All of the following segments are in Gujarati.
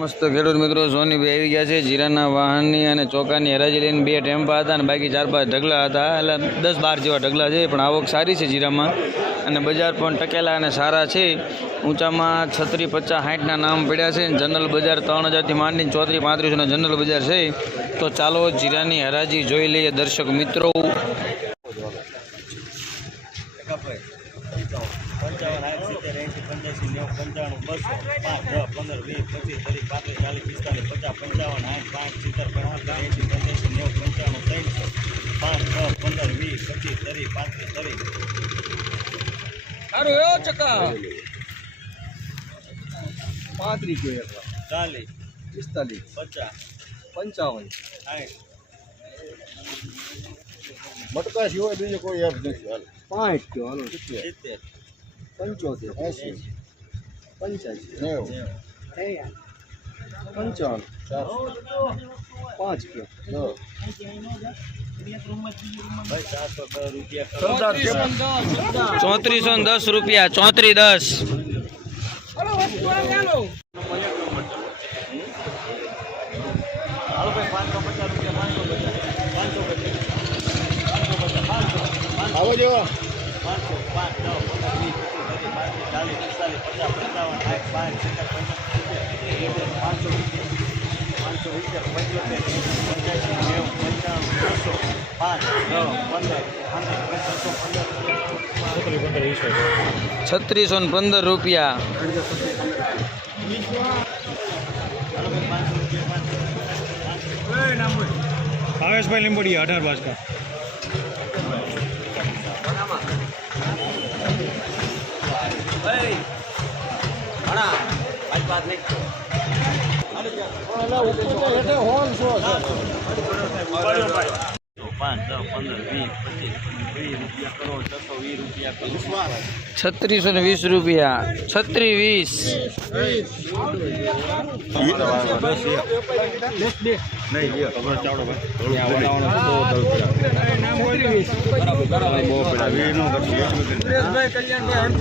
મસ્ત ખેડૂત મિત્રો, સોનીભાઈ આવી ગયા છે જીરાના વાહનની અને ચોકાની હરાજી લઈને બે ટેમ્પા હતા અને બાકી ચાર પાંચ ઢગલા હતા. એટલે દસ બાર જેવા ઢગલા છે, પણ આવક સારી છે જીરામાં અને બજાર પણ ટકેલા અને સારા છે. ઊંચામાં છત્રી પચાસ સાઠના નામ પડ્યા છે જનરલ બજાર ત્રણ હજારથી માંડીને ચોત્રીસ પાંત્રીસના જનરલ બજાર છે. તો ચાલો જીરાની હરાજી જોઈ લઈએ દર્શક મિત્રો. સિત્તેર એંસી પંચ્યાસી નેવું પંચાણું બસો પાંચ દસ પંદર વીસ પચીસ ત્રીસ પાંત્રીસ ચાલીસ પિસ્તાલીસ પચાસ પંચાવન આઠ પાંચ સિત્તેર પંચાવન એંસી પંચ્યાસી નેવું પંચાણું ત્રણસો પાંચ દસ પંદર વીસ પચીસ ત્રીસ પાંત્રીસ ત્રીસ. પાંત્રીસ જોઈએ ચાલીસ પિસ્તાલીસ પચાસ પંચાવન. સાઠ. મટકા સિવાય બીજો કોઈ એપ નથી હાલ. પાંચ કયો હાલો સિત્તેર. પંચોતેર એસી પંચ્યાસી. નેવું. પંચાવન. પાંચ ભાઈ ચારસો દસ રૂપિયા ચોત્રીસો ને દસ. રૂપિયા આવો જેવો પાંચસો પાંચ દસ પંદર વીસ પચીસ ત્રીસ પાંત્રીસ ચાલીસ પિસ્તાલીસ પચાસ પંચાવન પંચાસી પાંચસો પાંચસો પાંચ દસ પંદર પંદરસો પંદર છત્રીસો ને પંદર રૂપિયા ભાવેશભાઈ લીંબોડી અઢાર બાજકા. પાંચ ને વીસ રૂપિયા. છત્રી વીસ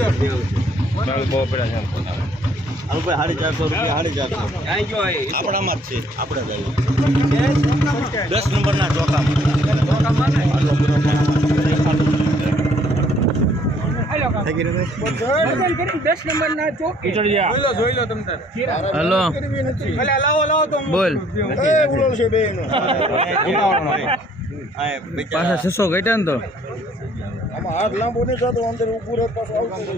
રૂપિયા કરો છત્રીસો ને વીસ રૂપિયા છત્રી વીસ હાલો ભાઈ સાડી ચારસો રૂપિયા સાડી ચારસો. આપણામાં જ છે આપણે જ દસ નંબરના ચોકામાં બોલ. પાછા છસો ઘટ્યા ને તો? આમાં હાથ લાંબો નહીં થતો અંદર ઉપર પાછું આવતું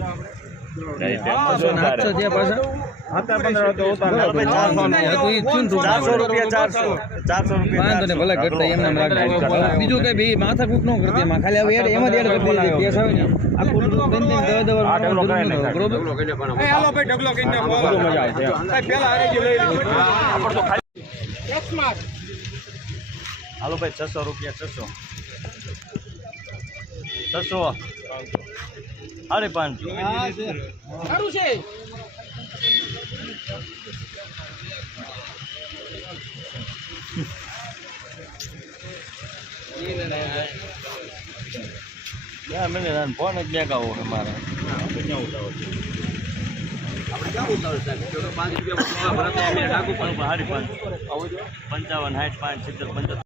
બીજું કઈ ભાઈ માથા ન કરતી એમાં. ખાલી હવે જ એડ આવે ને ત્રણ ત્રણ દવા દવા હાલો ભાઈ છસો રૂપિયા છસો. છસો. સાડી પાંચસો બે મિનિટ ફોન જ છે મારે. સાડી પાંચ પંચાવન સાઠ પાંચ સિત્તેર પંચોતેર.